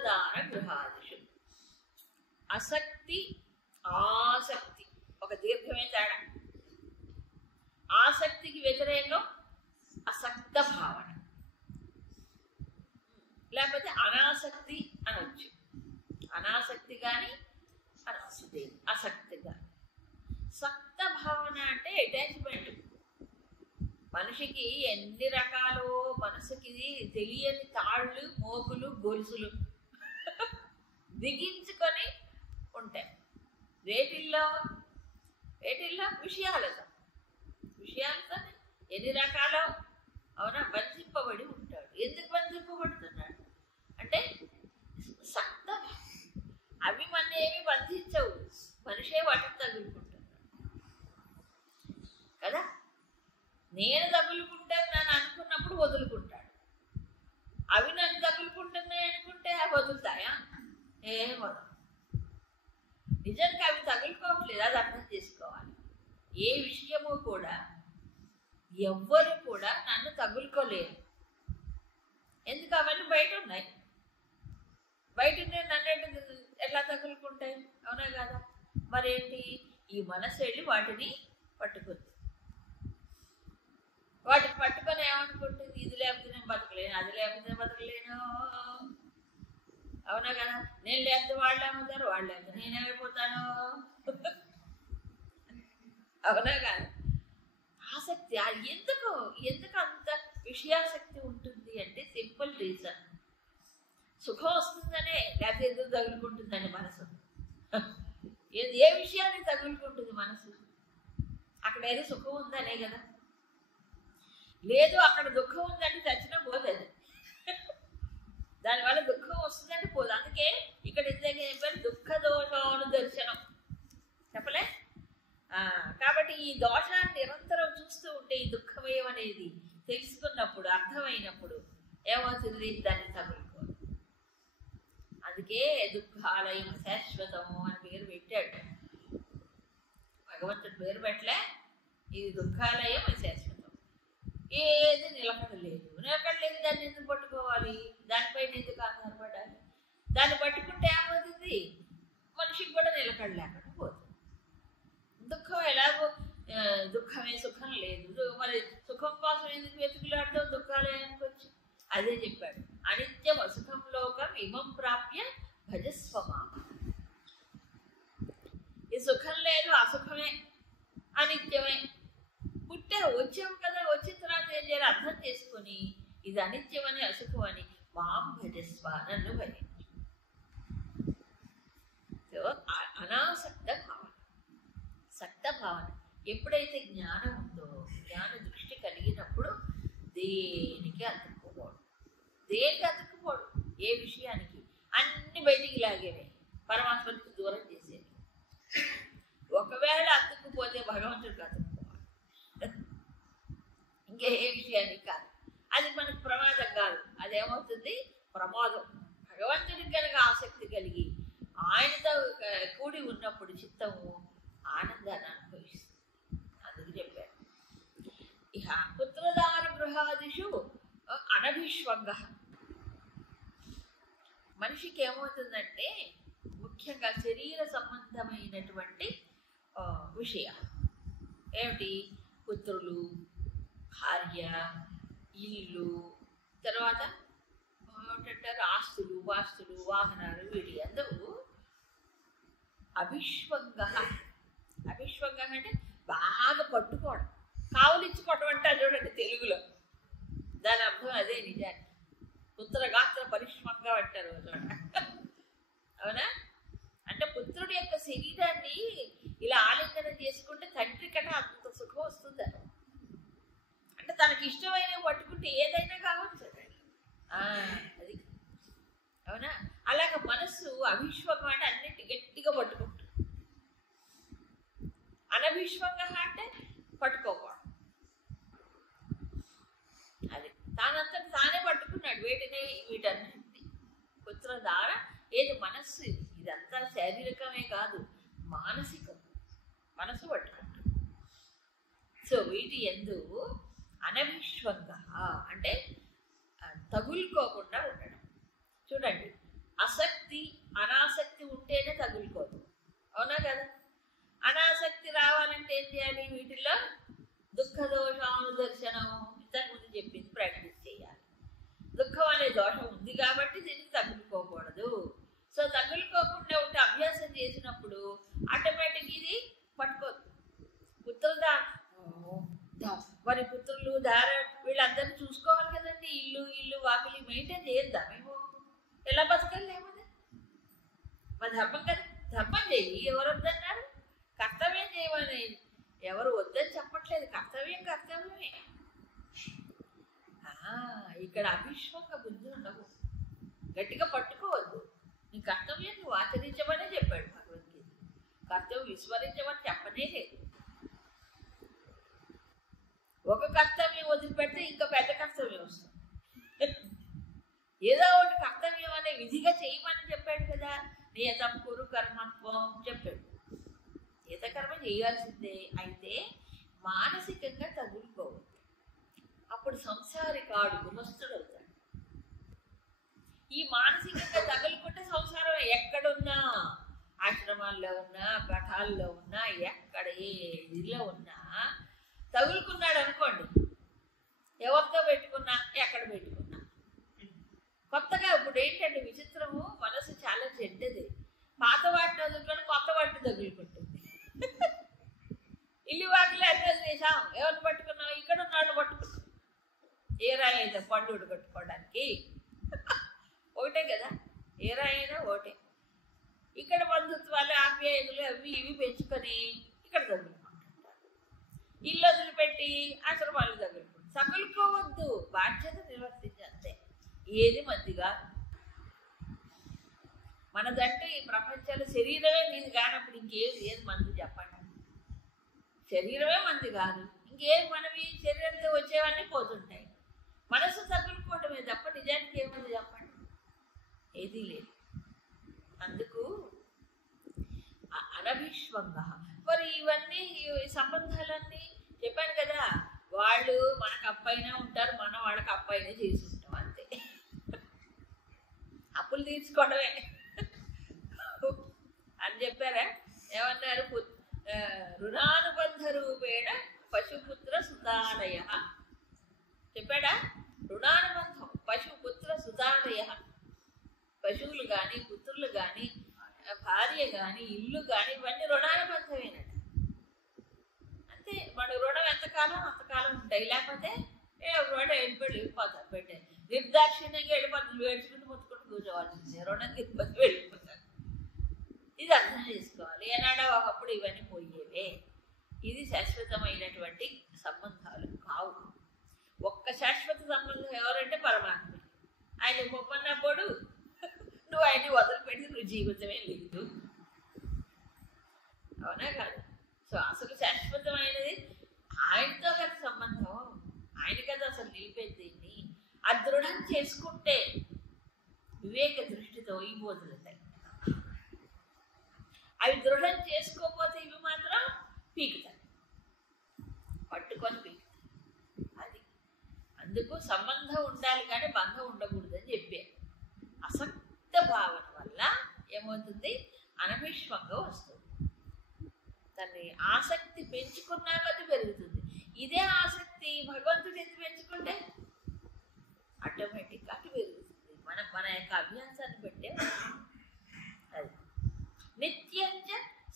పుత్రదాన గృహాదిషు. అసక్తి ఆసక్తి ఒక దీర్ఘమే తేడా. ఆసక్తికి వ్యతిరేకం అసక్త భావన, లేకపోతే అనాసక్తి అనొచ్చు. అనాసక్తి కానీ అనాసక్తి, అసక్తి కానీ. సక్త భావన అంటే అటాచ్మెంట్. మనిషికి ఎన్ని రకాలు మనసుకి తెలియని తాళ్ళు, మోగులు, గొలుసులు బిగించుకొని ఉంటాయి. వేటిల్లో విషయాలతో ఎన్ని రకాలో అవునా బంధింపబడి ఉంటాడు. ఎందుకు బంధింపబడుతున్నాడు అంటే సక్త. అవి మన ఏమి బంధించవు, మనిషే వాటిని తగులుకుంటున్నాడు కదా. నేను తగులుకుంటాను నన్ను అనుకున్నప్పుడు వదులుకుంటాడు. అవి నన్ను తగులుకుంటున్నాయి అనుకుంటే అవి వదులుతాయా? ఏం వదలు. నిజంగా అవి తగులుకోవట్లేదు, అది అర్థం చేసుకోవాలి. ఏ విషయము కూడా ఎవ్వరు కూడా నన్ను తగులుకోలేరు. ఎందుకు? అవన్నీ బయట ఉన్నాయి. బయట నన్ను ఎట్లా తగులుకుంటాయి? అవునా కదా? మరేంటి? ఈ మనసు వెళ్ళి వాటిని పట్టుకుంది. వాటిని పట్టుకొని ఏమనుకుంటుంది? ఇది లేకపోతే నేను బతకలేను, అది లేకపోతే నేను బతకలేను. అవునా కదా? నేను లేకపోతే వాళ్ళు ఏమవుతారు, వాళ్ళు లేకపోతే నేనేమైపోతాను. అవునా కాదు? ఆసక్తి ఎందుకు అంత విషయాసక్తి ఉంటుంది అంటే సింపుల్ రీజన్. సుఖం వస్తుందనే, లేకపోతే ఎందుకు తగులుకుంటుందండి మనసు? ఏ విషయాన్ని తగులుకుంటుంది మనసు? అక్కడ ఏదో సుఖం ఉందనే కదా. లేదు అక్కడ దుఃఖం ఉందంటే చచ్చినా పోతుంది. దానివల్ల దుఃఖం వస్తుందంటే పోదు. అందుకే ఇక్కడ ఇందాక చెప్పారు దుఃఖ దోషాను దర్శనం చెప్పలే. కాబట్టి ఈ దోషాన్ని నిరంతరం చూస్తూ ఉంటే ఈ దుఃఖమయం అనేది తెలుసుకున్నప్పుడు, అర్థమైనప్పుడు ఏమవుతుంది? దాన్ని తగులుకోదు. అందుకే దుఃఖాలయం శాశ్వతము అని పేరు పెట్టాడు భగవంతుడు. పేరు పెట్టలే, ఇది దుఃఖాలయం శాశ్వతం. ఏది నిలకడలేదు. దాన్ని ఎందుకు పట్టుకోవాలి? దానిపైన ఎందుకు ఆధారపడాలి? దాన్ని పట్టుకుంటే ఏమవుతుంది? మనిషికి కూడా నిలకడలేకుండా పోతుంది. దుఃఖం ఎలాగో దుఃఖమే, సుఖం లేదు. మరి సుఖం కోసం ఎందుకు వెతుకులాడతావు దుఃఖాలయానికి వచ్చి? అదే చెప్పాడు. అనిత్యం అసుఖం లోకం ఇమం ప్రాప్య భజస్వమా. ఈ సుఖం లేదు, అసుఖమే, అనిత్యమే. వచ్చాము కదా, వచ్చిన తర్వాత ఏం చేయాలి? అర్థం చేసుకొని ఇది అనిత్యమని, అసుఖమని మాం భజస్వ, నన్ను భజించు. అనాసక్త భావన. సక్త భావన ఎప్పుడైతే జ్ఞానం ఉందో, జ్ఞాన దృష్టి కలిగినప్పుడు దేనికి అతుక్కుపోడు. ఏ విషయానికి అన్ని బయటికి లాగేవే, పరమాత్మకి దూరం చేసేవి. ఒకవేళ అతుక్కుపోతే భగవంతుడికి అతుక్కోవాలి, ఇంకే విషయానికి కాదు. అది మనకు ప్రమాదం కాదు. అదేమవుతుంది? ప్రమాదం. భగవంతుడికి కనుక ఆసక్తి కలిగి ఆయనతో కూడి ఉన్నప్పుడు చిత్తము ఆనందాన్ని అనుభవిస్తుంది. అందుకు చెప్పాడు. ఇహ పుత్రదాన గృహాదిషు అనభిష్వంగ. మనిషికి ఏమవుతుందంటే ముఖ్యంగా శరీర సంబంధమైనటువంటి విషయాలు ఏమిటి? పుత్రులు, భార్య, ఇల్లు, తర్వాత ఏమిటంటారు ఆస్తులు, వాస్తులు, వాహనాలు, వీటి అందరూ అభిష్వంగ. అభిష్వంగ అంటే బాగా పట్టుకోవడం, కావులిచ్చుకోవడం అంటారు చూడండి తెలుగులో. దాని అర్థం అదే. నిజానికి పుత్రగాత్ర పరిష్వంగా అంటారు చూడండి. అవునా? అంటే పుత్రుడి యొక్క శరీరాన్ని ఇలా ఆలింగనం చేసుకుంటే తండ్రి కన్నా అంత సుఖం వస్తుంది. అంటే తనకి ఇష్టమైన పట్టుకుంటే ఏదైనా కావచ్చు. అది అవునా? అలాగ మనస్సు అభిష్వంగం అంటే అన్నింటి గట్టిగా పట్టుకుంటుంది. అనభిష్వంగ అంటే పట్టుకోకూడదు. అది తానంతట తానే పట్టుకున్నాడు వీటన్నింటినీ. పుత్రధార ఏది? మనస్సు. ఇదంతా శారీరకమే కాదు, మానసికం. మనసు పట్టుకుంటుంది. సో వీటి యందు అనభిష్వంగ అంటే తగులుకోకుండా ఉండడం. చూడండి, బతకాలి లేకపోతే మా ధర్మం కదా, ధర్మం చేయి, ఎవరు వద్దన్నారు? కర్తవ్యం చేయమని ఎవరు వద్దని చెప్పట్లేదు, కర్తవ్యం కర్తవ్యమే. ఇక్కడ అభిష్వంగ బుద్ధి ఉండవు, గట్టిగా పట్టుకోవద్దు. నీ కర్తవ్యం నువ్వు ఆచరించమనే చెప్పాడు భగవద్గీత, కర్తవ్యం విస్మరించమని చెప్పనే లేదు. ఒక కర్తవ్యం వదిలిపెడితే ఇంకా పెద్ద కర్తవ్యం వస్తుంది. ఏదో ఒకటి కర్తవ్యం అనే విధిగా చేయమని చెప్పాడు కదా. నియతం కురు కర్మత్వం చెప్పాడు, నియత కర్మ చేయాల్సిందే. అయితే మానసికంగా తగులుకోవద్దు, అప్పుడు సంసారికాడు గుమస్తుడు అవుతాడు. ఈ మానసికంగా తగులుకుంటే సంసారం ఎక్కడున్నా, ఆశ్రమాల్లో ఉన్నా, పఠాల్లో ఉన్నా, ఎక్కడ ఏ ఇదిలో ఉన్నా తగులుకున్నాడు అనుకోండి, ఎవరితో పెట్టుకున్నా, ఎక్కడ పెట్టుకున్నా. కొత్తగా ఇప్పుడు ఏంటంటే విచిత్రము, మనసు చాలా చెడ్డది. పాత వాటిని వదులుకొని కొత్త వాటిని తగులుకుంటుంది. ఇల్లు వాటిలో అడ్రస్ చేసాం, ఎవరిని పట్టుకున్నాం? ఇక్కడ ఉన్నాళ్ళు పట్టుకున్నాం. ఏ రాయి అయితే పండు కట్టుకోవడానికి ఒకటే కదా, ఏ రాయి అయినా ఒకటే. ఇక్కడ బంధుత్వాలు, ఆప్యాయతలు అవి ఇవి పెంచుకొని ఇక్కడ తగులుకుంటుంటారు. ఇల్లు వదిలిపెట్టి ఆశ్రమాలు తగులుకోవద్దు, బాధ్యత నిర్వర్తించంతే. ఏది మందిగా మనదంటే ఈ ప్రపంచంలో శరీరమే నీది కానప్పుడు ఏది మంది చెప్పండి? శరీరమే మంది కాదు, ఇంకేం మనవి? శరీరంతో వచ్చేవన్నీ పోతుంటాయి. మనసు తగులుకోవటమే తప్ప నిజానికి ఏముంది చెప్పండి? ఏదీ లేదు. అందుకు అనభిష్వంగ. మరి ఇవన్నీ సంబంధాలన్నీ చెప్పాను కదా, వాళ్ళు మనకు అప్పైనా ఉంటారు, మనం వాళ్ళకి అప్పైనా చేసి ఉంటాం, అంతే. అప్పులు తీర్చుకోవడమే అని చెప్పారా? ఏమన్నారు? రుణానుబంధ రూపేణ పశుపుత్ర సుతాలయ చెప్పాడా? రుణానుబంధం, పశుపుత్ర సుతాలయ. పశువులు కానీ, పుత్రులు కానీ, భార్య కానీ, ఇల్లు కానీ, ఇవన్నీ రుణానుబంధమేనట. అంతే, మన రుణం ఎంతకాలం అంతకాలం ఉంటాయి, లేకపోతే వెళ్ళిపోతారు. పెట్టే నిర్దాక్షిణ్యంగా వెళ్ళిపోతుంది, వేడుచుకుంటూ ముట్టుకుంటూ కూర్చోవాల్సిందే, రుణం తిరుపతి వెళ్ళిపోతారు. ఇది అర్థం చేసుకోవాలి. ఏనాడో ఒకప్పుడు ఇవన్నీ పోయేవే. ఇది శాశ్వతమైనటువంటి సంబంధాలు కావు. ఒక్క శాశ్వత సంబంధం ఎవరంటే పరమాత్మ. ఆయన పొమ్మన్నప్పుడు నువ్వు ఆయన్ని వదిలిపెట్టి నువ్వు జీవితమే లేదు, అవునా కాదు? సో అసలు శాశ్వతమైనది ఆయనతో కదా సంబంధం, ఆయన కదా అసలు నిలిపేది. దీన్ని అదృఢం చేసుకుంటే వివేక దృష్టితో ఈ బోధలుతాయి. అవి దృఢం చేసుకోకపోతే ఇవి మాత్రం పీకుతాయి, పట్టుకొని పీకుతాయి. అది అందుకు సంబంధం ఉండాలి కానీ బంధం ఉండకూడదని చెప్పారు. అసక్త భావన వల్ల ఏమవుతుంది? అనభిష్వంగా వస్తుంది. దాన్ని ఆసక్తి పెంచుకున్నా కొద్ది పెరుగుతుంది. ఇదే ఆసక్తి భగవంతుడు ఎందుకు పెంచుకుంటే ఆటోమేటిక్గా అటు పెరుగుతుంది. మన యొక్క అభ్యాసాన్ని పెట్టే అది. నిత్యంచ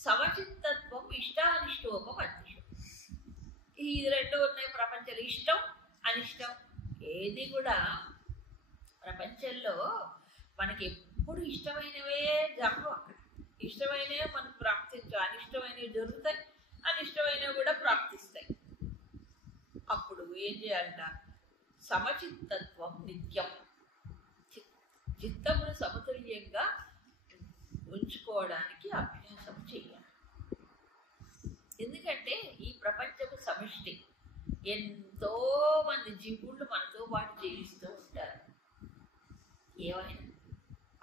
సమచిత్తత్వం ఇష్టానిష్టోపమతిషం. ఈ రెండు ఉన్నాయి ప్రపంచంలో, ఇష్టం అనిష్టం. ఏది కూడా ప్రపంచంలో మనకి ఎప్పుడు ఇష్టమైనవే జరగవు. అక్కడ ఇష్టమైనవే మనకు ప్రాప్తించవు, అనిష్టమైనవి జరుగుతాయి, అనిష్టమైనవి కూడా ప్రాప్తిస్తాయి. అప్పుడు ఏం చేయాలంట? సమచిత్తత్వం నిత్యం, చిత్తమును సమతుల్యంగా ఉంచుకోవడానికి అభ్యాసం చేయాలి. ఎందుకంటే ఈ ప్రపంచము సమిష్టి, ఎంతో మంది జీవుళ్ళు మనతో పాటు జీవిస్తూ ఉంటారు. ఏమైనా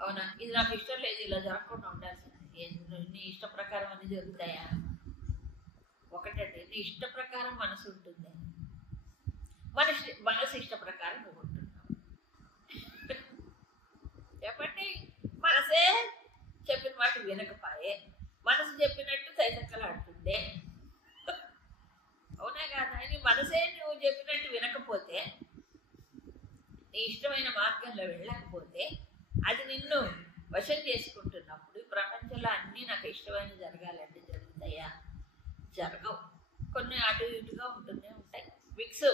అవునా, ఇది నాకు ఇష్టం లేదు, ఇలా జరగకుండా ఉండాల్సింది. నీ ఇష్ట ప్రకారం అన్ని జరుగుతాయా? ఒకటండి, నీ ఇష్ట ప్రకారం మనసు ఉంటుంది, మనసు ఇష్ట ప్రకారం నువ్వు ఉంటున్నావు. చెప్పండి, మనసే చెప్పిన మాట వినకపాయే, మనసు చెప్పినట్టు తైతక్కలాడుతుండే, అవునా కాదా? నీ మనసే నువ్వు చెప్పినట్టు వినకపోతే, నీ ఇష్టమైన మార్గంలో వెళ్ళకపోతే, అది నిన్ను వశం చేసుకుంటున్నప్పుడు ప్రపంచంలో అన్నీ నాకు ఇష్టమైన జరగాలంటే జరుగుతాయా? జరగవు. కొన్ని అటు ఇటుగా ఉంటూనే ఉంటాయి. మిక్స్,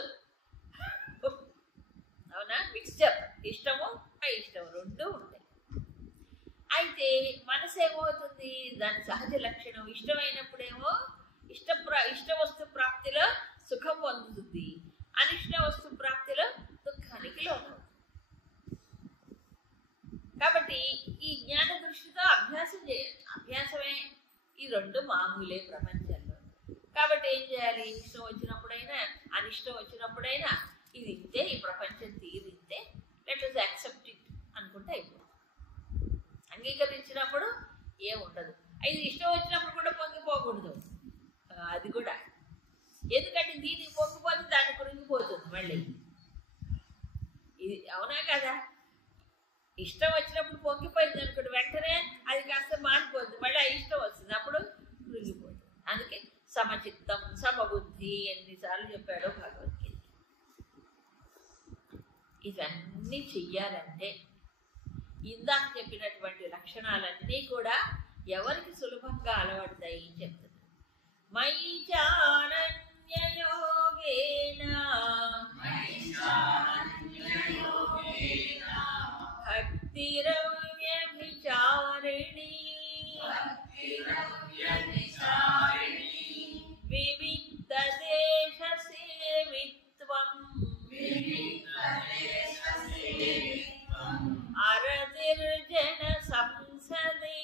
అవునా? మిక్స్చర్, ఇష్టము అయిష్టము రెండు ఉంటాయి. అయితే మనసు ఏమవుతుంది, దాని సహజ లక్షణం ఇష్టమైనప్పుడేమో ఇష్ట వస్తు ప్రాప్తిలో సుఖం పొందుతుంది, అనిష్ట వస్తు ప్రాప్తిలో దుఃఖానికి లోనవుతుంది. కాబట్టి ఈ జ్ఞాన దృష్టితో అభ్యాసం చేయాలి. అభ్యాసమే ఈ రెండు మామూలే ప్రపంచంలో. కాబట్టి ఏం చేయాలి, ఇష్టం వచ్చినప్పుడైనా అనిష్టం వచ్చినప్పుడైనా ఇది ఇంతే, ఈ ప్రపంచం తీరింతే, లెట్ us యాక్సెప్ట్ ఇట్ అనుకుంటే అయిపోతుంది. అంగీకరించినప్పుడు ఏముండదు. ఇది ఇష్టం వచ్చినప్పుడు కూడా పొంగిపోకూడదు. అది కూడా ఎందుకంటే దీనికి పొంగిపోతే దాని కురింగిపోతుంది మళ్ళీ. ఇది అవునా కదా, ఇష్టం వచ్చినప్పుడు పొంగిపోయింది అనుకోండి, వెంటనే అది కాస్త మారిపోతుంది, మళ్ళీ ఆ ఇష్టం వస్తుంది, అప్పుడు కురింగిపోతుంది. అందుకే సమచిత్తం సమబుద్ధి ఎన్నిసార్లు చెప్పాడో భగవద్గీత. ఇవన్నీ చెయ్యాలంటే ఇందాక చెప్పినటువంటి లక్షణాలన్నీ కూడా ఎవరికి సులభంగా అలవడతాయి చెప్తున్నారు. మయి చానన్యయోగేన భక్తిరవ్యభిచారిణీ వివిక్త దేశ సేవిత్వం అరతిర్జన సంసదే.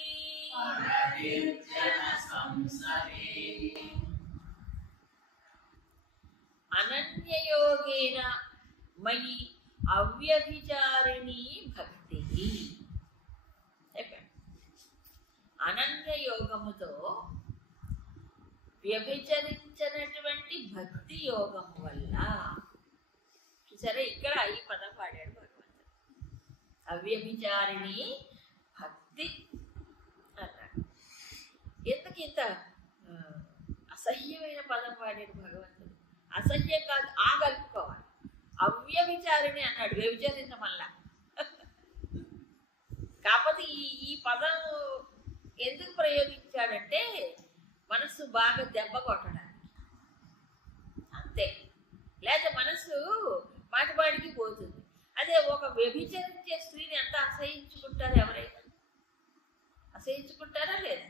అనన్యయోగేన మయి అవ్యభిచారిణీ భక్తి. అనన్య యోగముతో వ్యభిచరించినటువంటి భక్తి యోగము వల్ల, సరే ఇక్కడ ఈ పదం పాడాడు భగవంతుడు, అవ్యభిచారిణి భక్తి అన్నాడు. ఎందుకు ఇంత అసహ్యమైన పదం పాడాడు భగవంతుడు? అసహ్యం కాదు, ఆగలుపుకోవాలి. అవ్యభిచారిణి అన్నాడు, వ్యభిచరించడం వల్ల. కాకపోతే ఈ పదం ఎందుకు ప్రయోగించాడంటే మనసు బాగా దెబ్బ కొట్టడానికి, అంతే. లేదా మనసు మాటిమాటికి పోతుంది. అదే ఒక వ్యభిచరించే స్త్రీని ఎంత అసహించుకుంటారు, ఎవరైనా అసహించుకుంటారా లేదా?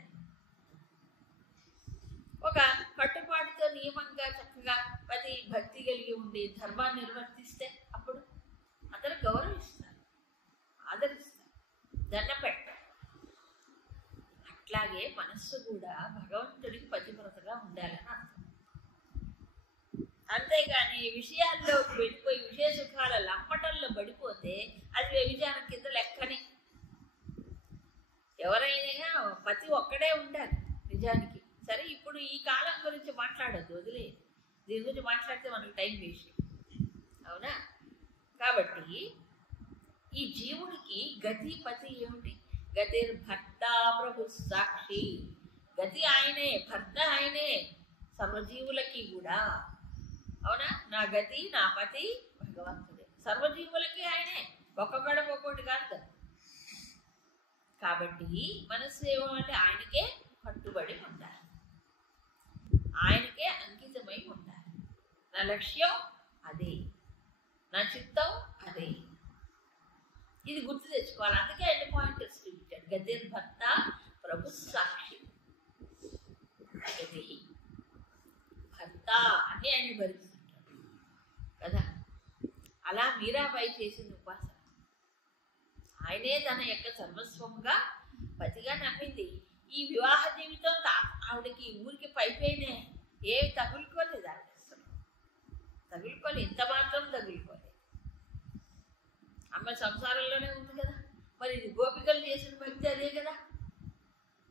ఒక కట్టుబాటుతో నియమంగా చక్కగా పది భక్తి కలిగి ఉండి ధర్మాన్ని నిర్వర్తిస్తే అప్పుడు అందరూ గౌరవిస్తారు, ఆదరిస్తారు, దండం పెట్టారు. అట్లాగే మనస్సు కూడా భగవంతుడికి పతివ్రతగా ఉండాలని అర్థం. అంతేగాని విషయాల్లో వెళ్ళిపోయి విషయ సుఖాల లంపటంలో పడిపోతే అది వ్యభిచారం కింద లెక్కని. ఎవరైనా పతి ఒక్కడే ఉండాలి నిజానికి. సరే, ఇప్పుడు ఈ కాలం గురించి మాట్లాడద్దు, వదిలే. దీని గురించి మాట్లాడితే మనకు టైం వేస్ట్, అవునా? కాబట్టి ఈ జీవుడికి గతి పతి ఏమిటి? గతిర్ భర్త ప్రభు సాక్షి. గతి ఆయనే, భర్త ఆయనే సర్వజీవులకి కూడా, అవునా? నా గతి నా పతి భగవంతుడే, సర్వజీవులకి ఆయనే, ఒక్కొక్కటి కాదు కదా. కాబట్టి మనసు ఏమంటే ఆయనకే కట్టుబడి ఉండాలి, ఆయనకే అంకితమై ఉండాలి. నా లక్ష్యం అదే, నా చిత్తం అదే. ఇది గుర్తు తెచ్చుకోవాలి. అందుకే ఎండ్ పాయింట్ ఇచ్చాడు, గతిర్ భర్త ప్రభు సాక్షి. గతి భర్త అని ఆయన భరిస్తుంటాడు కదా. అలా మీరాబాయి చేసిన ఉపాసన ఆయనే తన యొక్క సర్వస్వంగా పతిగా నమ్మింది. ఈ వివాహ జీవితం ఆవిడకి ఊరికి పైపైనే ఏమి తగులుకోలేదు, ఆవిడ అసలు తగులుకోలేదు, ఇంత మాత్రం తగులుకోలేదు. అమ్మ సంసారంలోనే ఉంది కదా. మరి ఇది గోపికలు చేసిన భక్తి అదే కదా,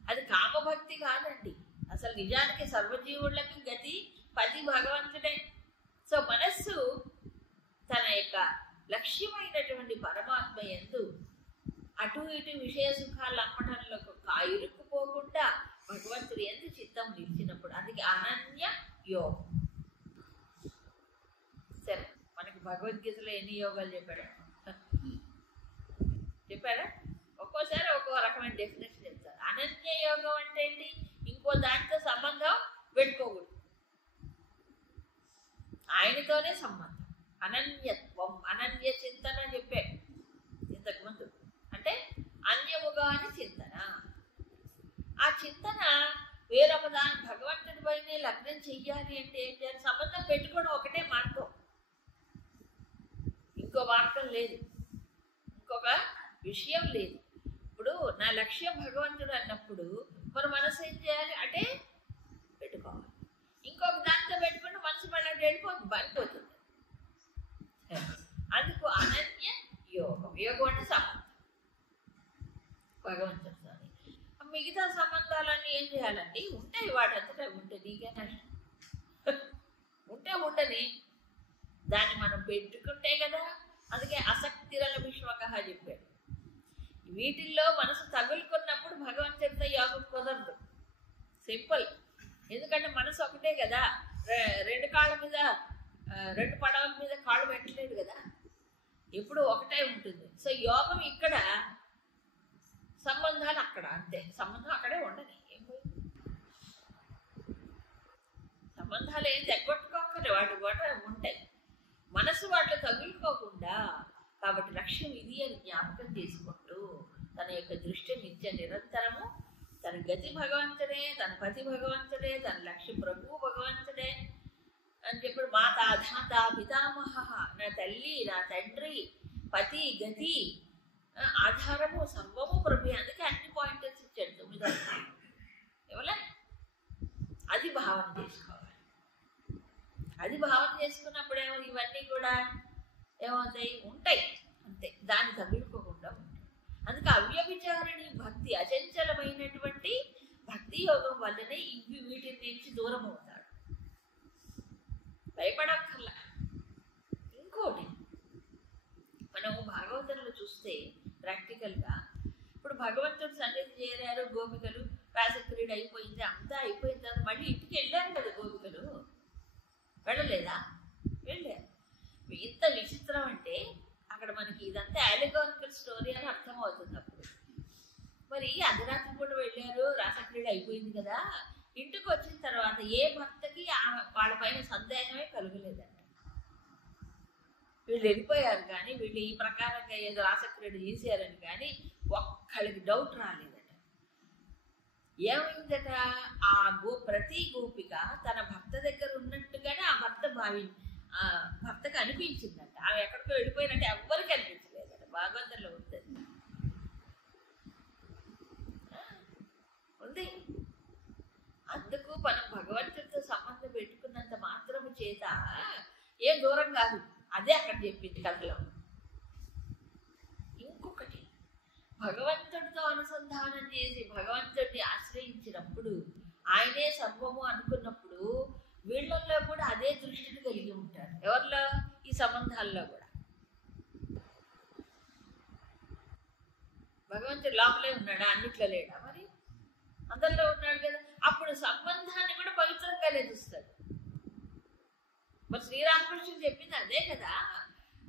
అది కామభక్తి కాదండి. అసలు నిజానికి సర్వజీవుళ్ళకి గతి పతి భగవంతుడే. సో మనస్సు తన యొక్క లక్ష్యమైనటువంటి పరమాత్మ యందు అటు ఇటు విషయ సుఖాలు అమ్మటంలో ఇరుక్కుపోకుండా భగవంతుడి యందు చిత్తం నిలిచినప్పుడు, అందుకే అనన్య యోగం. సరే, మనకి భగవద్గీతలో ఎన్ని యోగాలు చెప్పాడా? ఒక్కోసారి ఒక్కో రకమైన డెఫినేషన్ చెప్తారు. అనన్య యోగం అంటే ఏంటి? ఇంకో దానితో సంబంధం పెట్టుకోకూడదు, ఆయనతోనే సంబంధం. అనన్యత్వం, అనన్య చింతన చెప్పాడు ఇంతకుముందు. అంటే అన్యముగా అని చింతన, ఆ చింతన వేరొక దాని భగవంతుడి పైనే లగ్నం చెయ్యాలి అంటే ఏం చేయాలి? సంబంధం పెట్టుకోవడం ఒకటే మార్గం, ఇంకో మార్గం లేదు, ఇంకొక విషయం లేదు. ఇప్పుడు నా లక్ష్యం భగవంతుడు అన్నప్పుడు మన మనసు ఏం చేయాలి అంటే పెట్టుకోవాలి. ఇంకొక దాంతో పెట్టుకుంటే మనసు మళ్ళీ వెళ్ళిపోతుంది, పడిపోతుంది. అందుకు అనన్య యోగం. యోగం అంటే సంబంధం భగవంతుడు. మిగతా సంబంధాలన్నీ ఏం చేయాలండి? ఉంటాయి, వాటంతటా ఉంటే నీకే నష్టం. ఉంటే ఉండని, దాన్ని మనం పెట్టుకుంటే కదా. అందుకే అసక్తిరల విశ్వకహ చెప్పాడు. వీటిల్లో మనసు తగులుకున్నప్పుడు భగవంతుడితో యోగం కుదరదు. సింపుల్. ఎందుకంటే మనసు ఒకటే కదా, రెండు కాళ్ళ మీద, రెండు పడవల మీద కాళ్ళు పెట్టలేడు కదా, ఎప్పుడు ఒకటే ఉంటుంది. సో యోగం ఇక్కడ, సంబంధాలు అక్కడ. అంతే, సంబంధం అక్కడే ఉండని. ఏం పోయింది? సంబంధాలు ఏం తెగొట్టుకోకలే, వాటి కూడా ఉంటాయి. మనసు వాటిలో తగులుకోకుండా, కాబట్టి లక్ష్యం ఇది అని జ్ఞాపకం చేసుకుంటూ తన యొక్క దృష్టి నిత్య నిరంతరము తన గతి భగవంతుడే, తన పతి భగవంతుడే, తన లక్ష్య ప్రభువు భగవంతుడే అని చెప్పి మాత ధాత పితామహ, నా తల్లి, నా తండ్రి, పతి, గతి, ఆధారము, సర్వము ప్రభు. అందుకే అన్ని పాయింటర్స్ ఇచ్చాడు, 9 ఎవరా? అది భావన చేసుకోవాలి. అది భావన చేసుకున్నప్పుడు ఏమో ఇవన్నీ కూడా ఏమవుతాయి? ఉంటాయి, అంతే. దాన్ని తగులుకోకుండా ఉంటాయి. అందుకే అవ్యభిచారిణి భక్తి, అచంచలమైనటువంటి భక్తి యోగం వల్లనే ఇవి వీటి నుంచి దూరం అవుతాడు, భయపడక్కర్లా. ఇంకోటి, మనము భాగవతంలో చూస్తే ప్రాక్టికల్గా, ఇప్పుడు భగవంతుడు సన్నిధి చేరారు గోపికలు, రాసక్రీడ అయిపోయింది, అంతా అయిపోయిన తర్వాత మళ్ళీ ఇంటికి వెళ్ళారు కదా గోపికలు, వెళ్ళలేదా? వెళ్ళారు. ఇంత విచిత్రం అంటే అక్కడ మనకి ఇదంతా అలిగారికల్ స్టోరీ అని అర్థమవుతుంది. అప్పుడు మరి అర్ధరాత్రి కూడా వెళ్ళారు, రాసక్రీడ అయిపోయింది కదా, ఇంటికి వచ్చిన తర్వాత ఏ భక్తకి వాళ్ళ పైన సందేహమే కలగలేదంట. వీళ్ళు వెళ్ళిపోయారు కానీ, వీళ్ళు ఈ ప్రకారంగా ఏదో రాసక్రీడ చేశారని కానీ ఒక్కళ్ళకి డౌట్ రాలేదట. ఏమైందట? ఆ ప్రతి గోపిక తన భర్త దగ్గర ఉన్నట్టుగానే ఆ భర్తకు అనిపించిందట. ఆమె ఎక్కడికో వెళ్ళిపోయినట్టు ఎవ్వరికి అనిపించలేదట. భాగవతంలో ఉంటుంది. అందుకు మనం భగవంతుడితో సంబంధం పెట్టుకున్నంత మాత్రము చేత ఏం దూరం కాదు, అదే అక్కడ చెప్పింది కథలో. ఇంకొకటి, భగవంతుడితో అనుసంధానం చేసి భగవంతుడిని ఆశ్రయించినప్పుడు, ఆయనే సర్వము అనుకున్నప్పుడు వీళ్ళల్లో కూడా అదే దృష్టిని కలిగి ఉంటారు. ఎవరిలో? ఈ సంబంధాల్లో కూడా. భగవంతుడు లోపలే ఉన్నాడా? అన్నిట్లో లేడా? మరి అందరిలో ఉన్నాడు కదా. అప్పుడు సంబంధాన్ని కూడా పవిత్రంగానే చూస్తాడు. మరి శ్రీరామకృష్ణుడు చెప్పింది అదే కదా,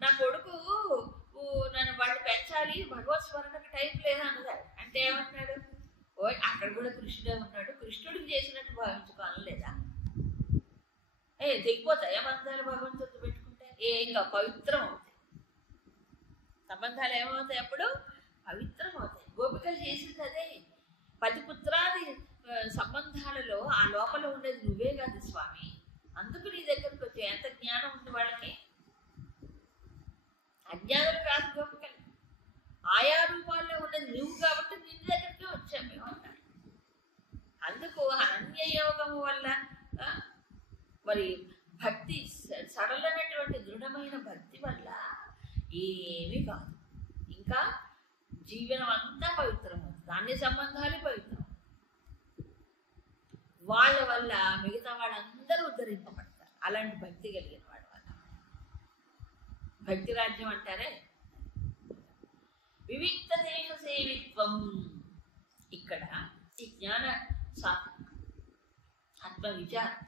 నా కొడుకు నన్ను వాడిని పెంచాలి, భగవత్ స్మరణకు టైం లేదా అన్నదాడు. అంటే ఏమంటున్నాడు? ఓ అక్కడ కూడా కృష్ణుడే ఉన్నాడు, కృష్ణుడికి చేసినట్టు భావించుకోనలేదా? తెగిపోతాయి సంబంధాలు భగవంతుడితో పెట్టుకుంటే. ఇంకా పవిత్రం అవుతాయి సంబంధాలు. ఏమవుతాయి అప్పుడు? పవిత్రం అవుతాయి. గోపికలు చేసింది అదే. పతిపుత్రాది సంబంధాలలో ఆ లోపల ఉండేది నువ్వే కాదు స్వామి, అందుకు నీ దగ్గరకు వచ్చే. ఎంత జ్ఞానం ఉంది వాళ్ళకి? అజ్ఞానం కాదు గోపికలు, ఆయా రూపాల్లో ఉన్నది నువ్వు కాబట్టి నీ దగ్గరికి వచ్చాము మేము అన్నాడు. అందుకు అనన్యయోగము వల్ల, మరి భక్తి సరళమైనటువంటి దృఢమైన భక్తి వల్ల ఏమీ కాదు, ఇంకా జీవనం అంతా పవిత్రం అవుతుంది. అన్ని సంబంధాలు పవిత్రం. వాళ్ళ వల్ల మిగతా వాళ్ళందరూ ఉద్ధరింపబడతారు. అలాంటి భక్తి కలిగిన వాళ్ళ వల్ల. భక్తి రాజ్యం అంటారే. వివిక్త దేశ సేవిత్వం, ఇక్కడ ఈ జ్ఞాన ఆత్మ విచారం.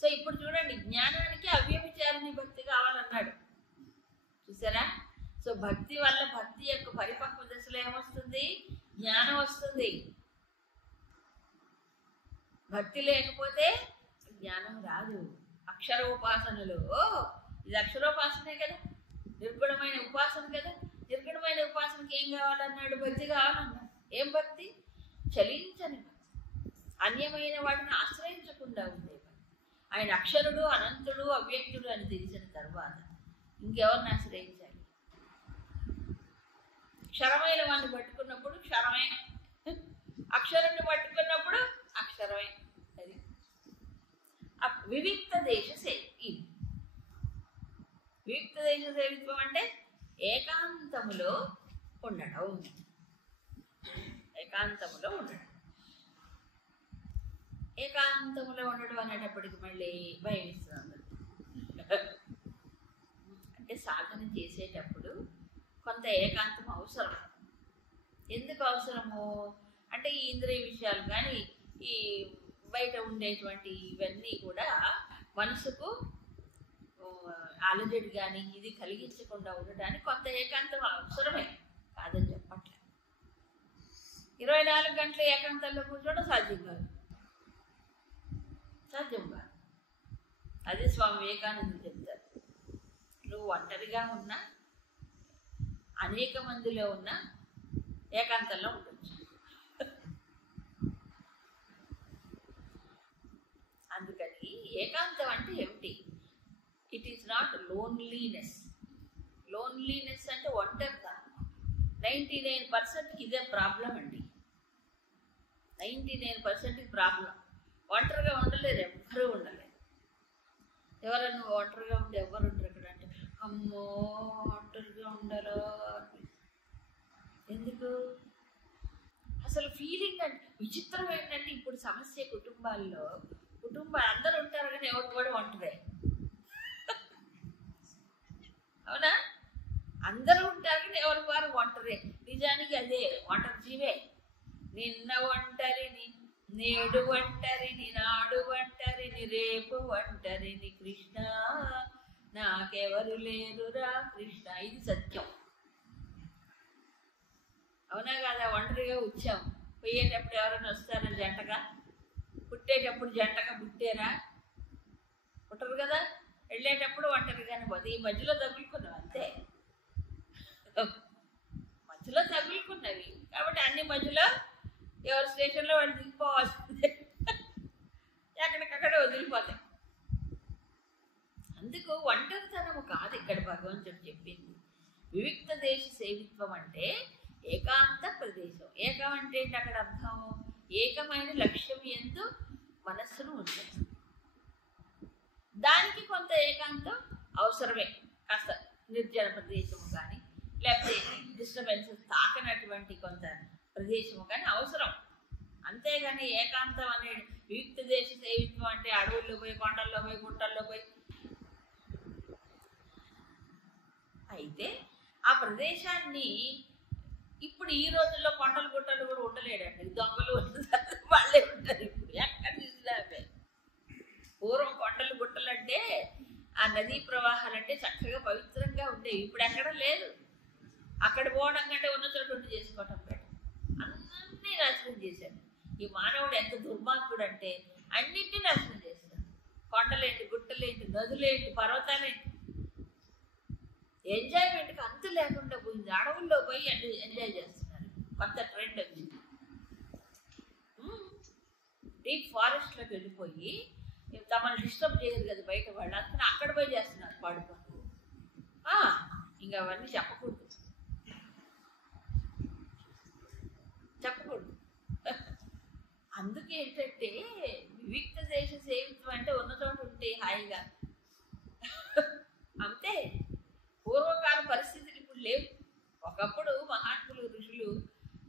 సో ఇప్పుడు చూడండి, జ్ఞానానికి అవ్యభిచారిణి భక్తి కావాలన్నాడు, చూసారా? సో భక్తి వల్ల భక్తి యొక్క పరిపక్వ దశలో ఏమొస్తుంది? జ్ఞానం వస్తుంది. భక్తి లేకపోతే జ్ఞానం రాదు. అక్షర ఉపాసనలో ఇది అక్షరోపాసనే కదా, నిర్గుణమైన ఉపాసన కదా. నిర్గుణమైన ఉపాసనకి ఏం కావాలన్నాడు? భక్తి కావాలన్నాడు. ఏం భక్తి? చలించని భక్తి. అన్యమైన వాటిని ఆశ్రయించకుండా ఉండేవాడు. ఆయన అక్షరుడు, అనంతుడు, అవ్యక్తుడు అని తెలిసిన తర్వాత ఇంకెవరిని ఆశ్రయించాలి? క్షరమైన వాడిని పట్టుకున్నప్పుడు క్షరమే, అక్షరుని పట్టుకున్నప్పుడు అక్షరమే. అది వివిక్త దేశ సేవి. వివిక్త దేశ సేవిత్వం అంటే ఏకాంతములో ఉండడం. ఏకాంతములో ఉండడం. ఏకాంతములో ఉండడం అనేటప్పటికి మళ్ళీ భయం ఇస్తుంది. అంటే సాధన చేసేటప్పుడు కొంత ఏకాంతం అవసరం. ఎందుకు అవసరము అంటే ఈ ఇంద్రియ విషయాలు కానీ ఈ బయట ఉండేటువంటి ఇవన్నీ కూడా మనసుకు అలజడి కానీ ఇది కలిగించకుండా ఉండడానికి కొంత ఏకాంతం అవసరమే, కాదని చెప్పట్లే. 24 గంటల ఏకాంతంలో కూర్చోవడం సాధ్యం కాదు, సాధ్యం కాదు. అదే స్వామి వివేకానంద చెప్తారు, నువ్వు ఒంటరిగా ఉన్నా అనేక మందిలో ఉన్న ఏకాంతంలో ఉండొచ్చు. అందుకని ఏకాంతం అంటే ఏమిటి? It is not loneliness. Loneliness అంటే ఒంటరిగా. 99% ఇదే ప్రాబ్లం అండి. 99% ప్రాబ్లం. ఒంటరిగా ఉండలేరు, ఎవ్వరూ ఉండలేరు. ఎవరైనా ఒంటరిగా ఉంటే ఎవరు ఉండరు ఇక్కడ అంటే అమ్మో ఒంటరిగా ఉండాలో. ఎందుకు? అసలు ఫీలింగ్ అంటే విచిత్రం ఏంటంటే ఇప్పుడు సమస్య కుటుంబాల్లో అందరూ ఉంటారు కానీ ఎవరు కూడా ఒంటరే. అవునా? అందరూ ఉంటారు కానీ ఎవరి వారు ఒంటరే. నిజానికి అదే ఒంటరి జీవే. నిన్న ఒంటరిని, నేడు ఒంటరిని, నాడు ఒంటరిని, రేపు ఒంటరిని, కృష్ణ నాకెవరు లేరురా కృష్ణ. ఇది సత్యం. అవునా కదా? ఒంటరిగా వచ్చాం, పోయేటప్పుడు ఎవరైనా వస్తారా జంటగా? పుట్టేటప్పుడు జంటగా పుట్టారా? పుట్టరు కదా. వెళ్ళేటప్పుడు ఒంటరిగానే పోతే ఈ మధ్యలో తగులుకున్నాం అంతే. మధ్యలో తగులుకున్నవి కాబట్టి అన్ని మధ్యలో ఎవరి స్టేషన్లో వాళ్ళు దిగిపోవాల్సిందే, ఎక్కడికక్కడ వదిలిపోతాయి. అందుకు ఒంటరితనము కాదు ఇక్కడ భగవంతుడు చెప్పింది. వివిక్త దేశ సేవిత్వం అంటే ఏకాంత ప్రదేశం. ఏకం అంటే ఏంటి అక్కడ అర్థం? ఏకమైన లక్ష్యం యందు మనస్సును ఉంచడం. దానికి కొంత ఏకాంతం అవసరమే. కాస్త నిర్జన ప్రదేశము కానీ లేకపోతే డిస్టర్బెన్సెస్ తాకనటువంటి కొంత ప్రదేశము కానీ అవసరం. అంతేగాని ఏకాంతం అనే వివిక్త దేశ సేవిత్వం అంటే అడవుల్లో పోయి, కొండల్లో పోయి, గుట్టల్లో పోయి. అయితే ఆ ప్రదేశాన్ని ఇప్పుడు ఈ రోజుల్లో కొండలు గుట్టలు కూడా ఉండలేడండి. దొంగలు వాళ్ళే ఉంటారు ఇప్పుడు. ఎక్కడ చూసినా పూర్వం కొండలు గుట్టలు అంటే ఆ నదీ ప్రవాహాలంటే చక్కగా పవిత్రంగా ఉండేవి. ఇప్పుడు ఎక్కడ లేదు. అక్కడ పోవడం కంటే ఉన్న చోటు ఉండి చేసుకోవటం బెటర్. అన్నీ నాశనం చేశాడు ఈ మానవుడు. ఎంత దుర్మార్గుడు అంటే అన్నింటినీ నాశనం చేస్తాడు. కొండలేంటి, గుట్టలేంటి, నదులేంటి, పర్వతాలేంటి. ఎంజాయ్మెంట్కి అంతు లేకుండా పోయింది. అడవుల్లో పోయి ఎంజాయ్ చేస్తున్నారు. కొత్త ట్రెండ్ వచ్చింది. డీప్ ఫారెస్ట్లోకి వెళ్ళిపోయి తమను డిస్టర్బ్ చేయరు కదా బయట వాళ్ళు, అందుకని అక్కడ పోయి చేస్తున్నారు పాడుకొని. ఇంకా అవన్నీ చెప్పకూడదు. అందుకే ఏంటంటే వివిక్త దేశ సేవిత్వం అంటే ఉన్న చోట ఉంటే హాయిగా అంతే. పూర్వకాల పరిస్థితులు ఇప్పుడు లేవు. ఒకప్పుడు మహాత్ములు, ఋషులు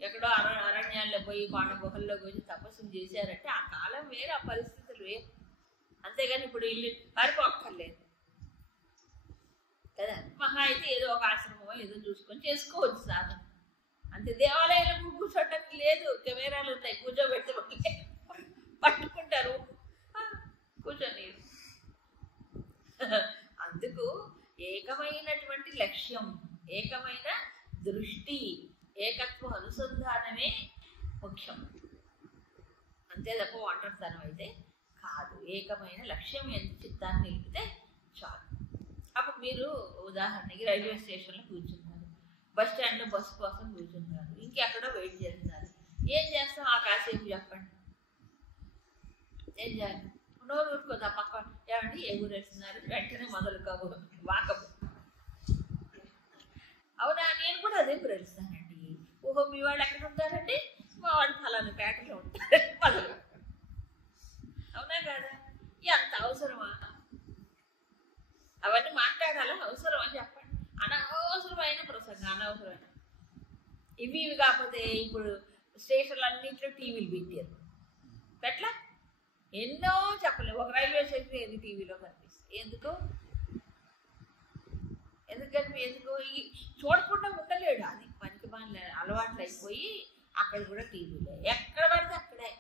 ఎక్కడో అరణ్యాల్లో పోయి కొండ గుహల్లో పోయి తపస్సులు చేశారంటే ఆ కాలం వేరు, ఆ పరిస్థితులు వేరు. అంతేగాని ఇప్పుడు ఇల్లు పారిపోక్కర్లేదు కదా. మహా అయితే ఏదో ఒక ఆశ్రమమో ఏదో చూసుకొని చేసుకోవచ్చు సాధన అంతే. దేవాలయంలో కూర్చోటానికి లేదు, కెమెరాలు ఉన్నాయి, కూర్చోబెడితే పట్టుకుంటారు, కూర్చొని. అందుకు ఏకమైనటువంటి లక్ష్యం, ఏకమైన దృష్టి, ఏకత్వ అనుసంధానమే ముఖ్యం. అంతే తప్ప ఒంటరితనం అయితే కాదు. ఏకమైన లక్ష్యం ఎంత చిత్తాన్ని నిలిపితే చాలు. అప్పుడు మీరు ఉదాహరణకి రైల్వే స్టేషన్లో కూర్చున్నారు, బస్ స్టాండ్లో బస్సు కోసం కూర్చున్నారు, ఇంకెక్కడో వెయిట్ చేస్తున్నారు. ఏం చేస్తాం? ఆ కాసేపు చెప్పండి. ఏం చేయాలి? నోరు ఊరుకోదు. ఆ పక్క ఏమండి ఏ ఊరు వెళ్తున్నారు, వెంటనే మొదలు కబు వాకపు. అవునా, నేను కూడా అదే ప్రశ్నిస్తానండి. ఓహో మీ వాళ్ళు ఎక్కడ ఉంటారండి? మా వాళ్ళు ఫలానా పేటలో ఉంటారు మొదలు. అవునా కాదా? ఎంత అవసరమా అవన్నీ మాట్లాడాలా? అవసరం అని చెప్పండి. అనవసరమైన ప్రసంగం, అనవసరమైన ఇవి కాకపోతే ఇప్పుడు స్టేషన్లు అన్నింటిలో టీవీలు పెట్టారు. ఎట్లా ఎన్నో చెప్పలేవు. ఒక రైల్వే స్టేషన్ ఎన్ని టీవీలో కనిపిస్తుంది. ఎందుకు ఈ చూడకుండా ఉండలేడు. అది పనికి పని అలవాట్లు అయిపోయి అక్కడ కూడా టీవీలే, ఎక్కడ పడితే అక్కడే.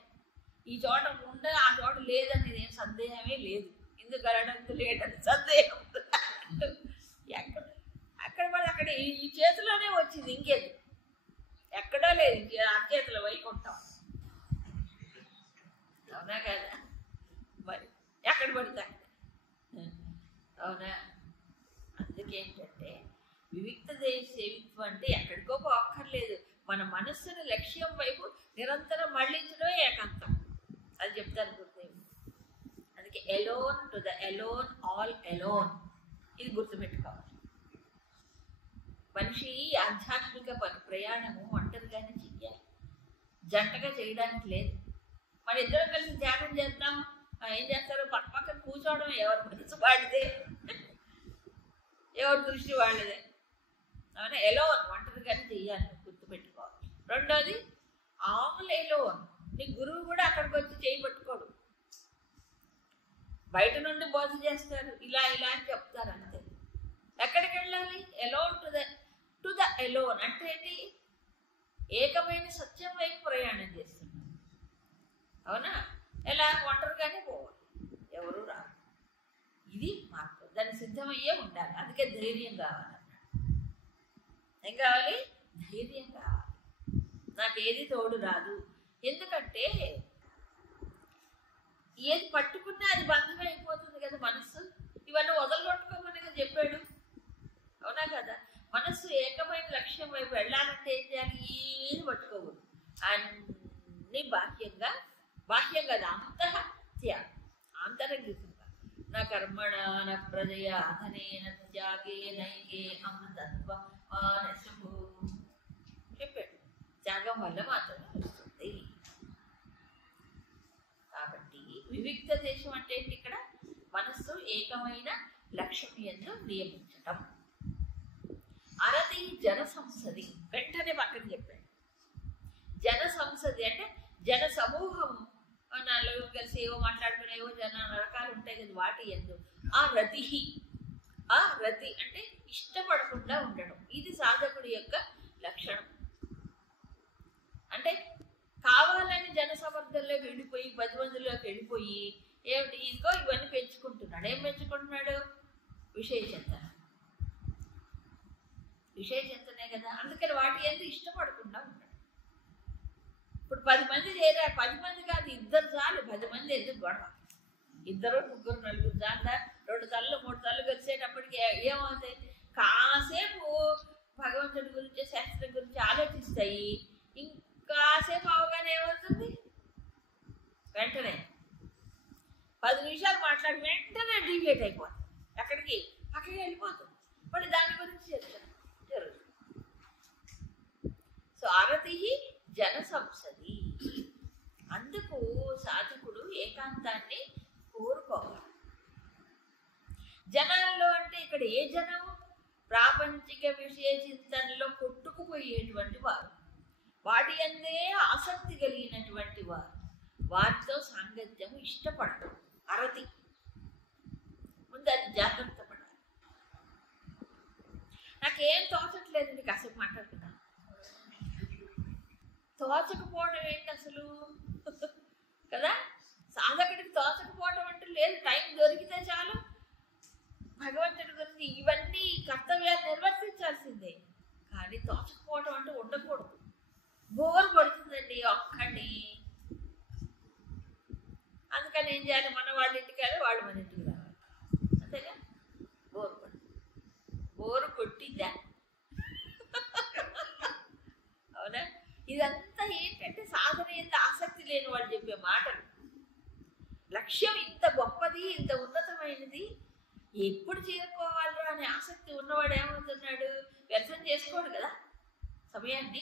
ఈ చోట ఉండే ఆ చోట లేదనేది ఏం సందేహమే లేదు. ఎందుకు వెళ్ళడానికి లేదని సందేహం. ఎక్కడ అక్కడ పడి అక్కడ ఈ చేతిలోనే వచ్చింది, ఇంకేది ఎక్కడో లేదు. అరచేతిలో వైకుంటాం. అవునా కదా? మరి ఎక్కడ పడితే అవునా? అందుకేంటంటే వివిక్త దేశ సేవిత్వం అంటే ఎక్కడికో పోక్కర్లేదు. మన మనస్సును లక్ష్యం వైపు నిరంతరం మళ్ళించడం ఏకాంతం. అది చెప్తాను గురుదేవుడు. అందుకే alone to the alone, all alone. ఇది గుర్తుపెట్టుకోవాలి. మనిషి ఆధ్యాత్మిక ప్రయాణము ఒంటరిగానే చెయ్యాలి, జంటగా చేయడానికి లేదు. మన ఇద్దరం కలిసి ధ్యానం చేద్దాం, ఏం చేస్తారు? పక్క పక్కన కూర్చోవడం. ఎవరి మనసు వాడితే, ఎవరి దృష్టి వాళ్ళదే. అవునా? ఎలోన్, ఒంటరిగానే చెయ్యాలి, గుర్తుపెట్టుకోవాలి. రెండోది ఆల్ ఎలోన్. నీ గురువు కూడా అక్కడికి వచ్చి చేయి పట్టుకోడు. బయట నుండి బోధ చేస్తారు, ఇలా ఇలా అని చెప్తారు అంతే. ఎక్కడికి వెళ్ళాలి? ఎలోన్ టు ద ఎలోన్ అంటే ఏంటి? ఏకమైన సత్యం వైపు ప్రయాణం చేస్తున్నాం. అవునా? ఎలా? ఒంటరిగానే పోవాలి, ఎవరు రాదు. ఇది మార్పు. దాన్ని సిద్ధమయ్యే ఉండాలి. అందుకే ధైర్యం కావాలన్నాడు. ఏం కావాలి? ధైర్యం కావాలి. నాకు ఏది తోడు రాదు. ఎందుకంటే ఏది పట్టుకున్నా అది బంధం అయిపోతుంది కదా మనస్సు. ఇవన్నీ వదలగొట్టుకోమని చెప్పాడు. అవునా కదా? మనస్సు ఏకమైన లక్ష్యం వైపు వెళ్ళాలంటే ఏం చేయాలి? ఏది పట్టుకోకూడదు. అన్ని బాహ్యంగా అది అంతః త్యాగం, ఆంతరంగికంగా. నా కర్మణ నా ప్రజయ ధనేన త్యాగే నైకే అమృతత్వ మానసము చెప్పాడు. త్యాగం వల్ల మాత్రమే వస్తుంది. కాబట్టి వివిక్త దేశం అంటే ఏంటి? ఇక్కడ మనస్సు ఏకమైన లక్ష్యం యందు నియమించటం. అరది జన సంసది. వెంటనే పక్కన చెప్పాడు. జన సంసది అంటే జన సమూహం. నలుగురు కలిసి ఏవో మాట్లాడుకునేవో జన రకాలు ఉంటాయి కదా, వాటి యందు ఆ రతి. ఆ రతి అంటే ఇష్టపడకుండా ఉండడం. ఇది సాధకుడి యొక్క లక్షణం. అంటే కావాలని జన సమర్థంలోకి వెళ్ళిపోయి 10 మందిలోకి వెళ్ళిపోయి ఏమిటి ఇదిగో ఇవన్నీ పెంచుకుంటున్నాడు. ఏం పెంచుకుంటున్నాడు? విశేషంతనే కదా. అందుకని వాటి ఎందుకు ఇష్టపడకుండా ఉంటాడు. ఇప్పుడు 10 మంది చేరారు. 10 మంది కాదు, 2 చాలు. 10 మంది ఎందుకు గొడవ? 2, 3, 4 చాలు. 2 తల్లు 3 తల్లు కలిసేటప్పటికి ఏమవుతాయి? కాసేపు భగవంతుడి గురించి, శాస్త్రం గురించి ఆలోచిస్తాయి. ఇంకాసేపు అవగానే ఏమవుతుంది? వెంటనే 10 నిమిషాలు మాట్లాడి వెంటనే డీవియేట్ అయిపోతుంది. ఎక్కడికి? అక్కడికి వెళ్ళిపోతుంది. మరి దాని గురించి చెప్తాను జరుగుతుంది. సో అరతి జన సంసది. అందుకు సాధకుడు ఏకాంతాన్ని కోరుకోవాలి. జనాల్లో అంటే ఇక్కడ ఏ జనం? ప్రాపంచిక విషయ చింతనలో కొట్టుకుపోయేటువంటి వారు, వాటి అందే ఆసక్తి కలిగినటువంటి వారు, వారితో సాంగత్యం ఇష్టపడటం. అరతి ముందు అది జాగ్రత్త పడాలి. నాకేం తోచట్లేదండి, కాసేపు మాట్లాడుతున్నా. తోచకపోవడం ఏంటి అసలు కదా? సాధకుడికి తోచకపోవడం అంటూ లేదు. టైం దొరికితే చాలు భగవంతుడి గురించి ఇవన్నీ కర్తవ్యాలు నిర్వర్తించాల్సిందే. కానీ తోచకపోవడం అంటూ ఉండకూడదు. బోర్ పడుతుందండి ఒక్కడిని. అందుకని ఏం చేయాలి? మన వాళ్ళ ఇంటికి వెళ్ళి వాళ్ళు మన ఇంటికి రావాలి. అంతేగా? బోరు కొట్టిద్దా? అవునా? ఇదంతా ఏంటంటే సాధన ఎంత ఆసక్తి లేని వాళ్ళు చెప్పే మాటలు. లక్ష్యం ఇంత గొప్పది, ఇంత ఉన్నతమైనది, ఎప్పుడు చేరుకోవాలో అనే ఆసక్తి ఉన్నవాడు ఏమవుతున్నాడు? వ్యర్థం చేసుకోడు కదా సమయాన్ని.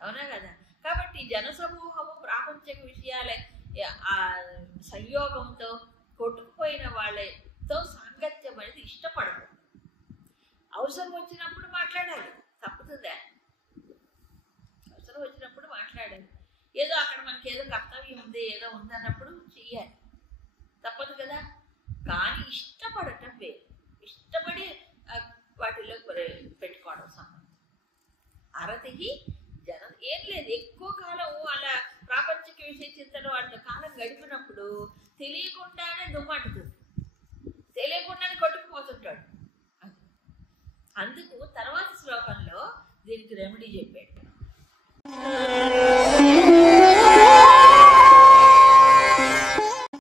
అవునా కదా? కాబట్టి జనసమూహము ప్రాపంచిక విషయాల ఆ సంయోగంతో కొట్టుకుపోయిన వాళ్ళతో సాంగత్యం అనేది ఇష్టపడదు. అవసరం వచ్చినప్పుడు మాట్లాడాలి, తప్పుతుందా? అవసరం వచ్చినప్పుడు మాట్లాడాలి. ఏదో అక్కడ మనకి ఏదో కర్తవ్యం ఉంది, ఏదో ఉందన్నప్పుడు చెయ్యాలి, తప్పదు కదా. కానీ ఇష్టపడటం వేరు, ఇష్టపడి వాటిలో పెట్టుకోవడం సంబంధం. అరతికి జనం ఏం లేదు, ఎక్కువ కాలం అలా ప్రాపంచిక విషయ చింతన వాళ్ళ కాలం గడిపినప్పుడు తెలియకుండానే దుమ్మంటుతుంది, తెలియకుండానే కొట్టుకుపోతుంటాడు. అందుకు తర్వాత శ్లోకంలో దీనికి రెమెడీ చెప్పాడు.